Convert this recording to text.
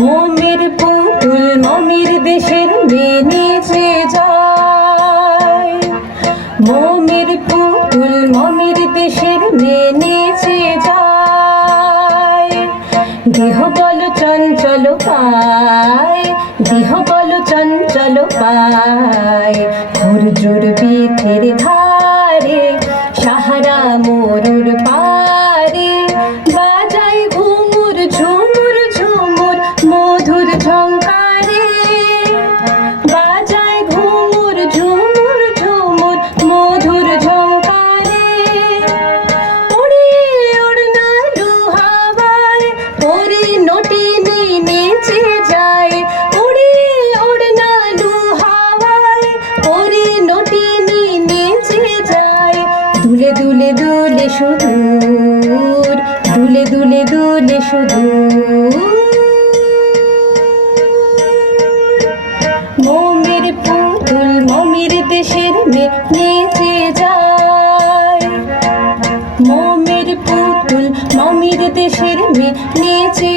মমের পুতুল মমির দেশের মেয়ে নেচে যায়। মমের পুতুল মমির দেশের মেয়ে নেচে যায়। দেহ বল চঞ্চল পায়, দেহ বল চঞ্চল পায়। ঘুরজুর বিথের ধারে সাহারা মরুর পারে। বাজায় ঘুমুর ঝুমুর ঝুমুর মধুর ঝংকারে। বাজায় ঘুমুর ঝুমুর ঝুমুর মধুর ঝংকারে। ওরে ওড়না হাওয়ায় ওরে নটিনি নেচে যায়। ওরে ওড়না হাওয়ায় ওরে নটিনি নেচে যায়। দুলে দুলে দুলে সুদূর, দুলে দুলে দুলে সুদূর। মমের পুতুল মমির দেশের মেয়ে নেচে যায়। মমের পুতুল মমির দেশের মেয়ে নেচে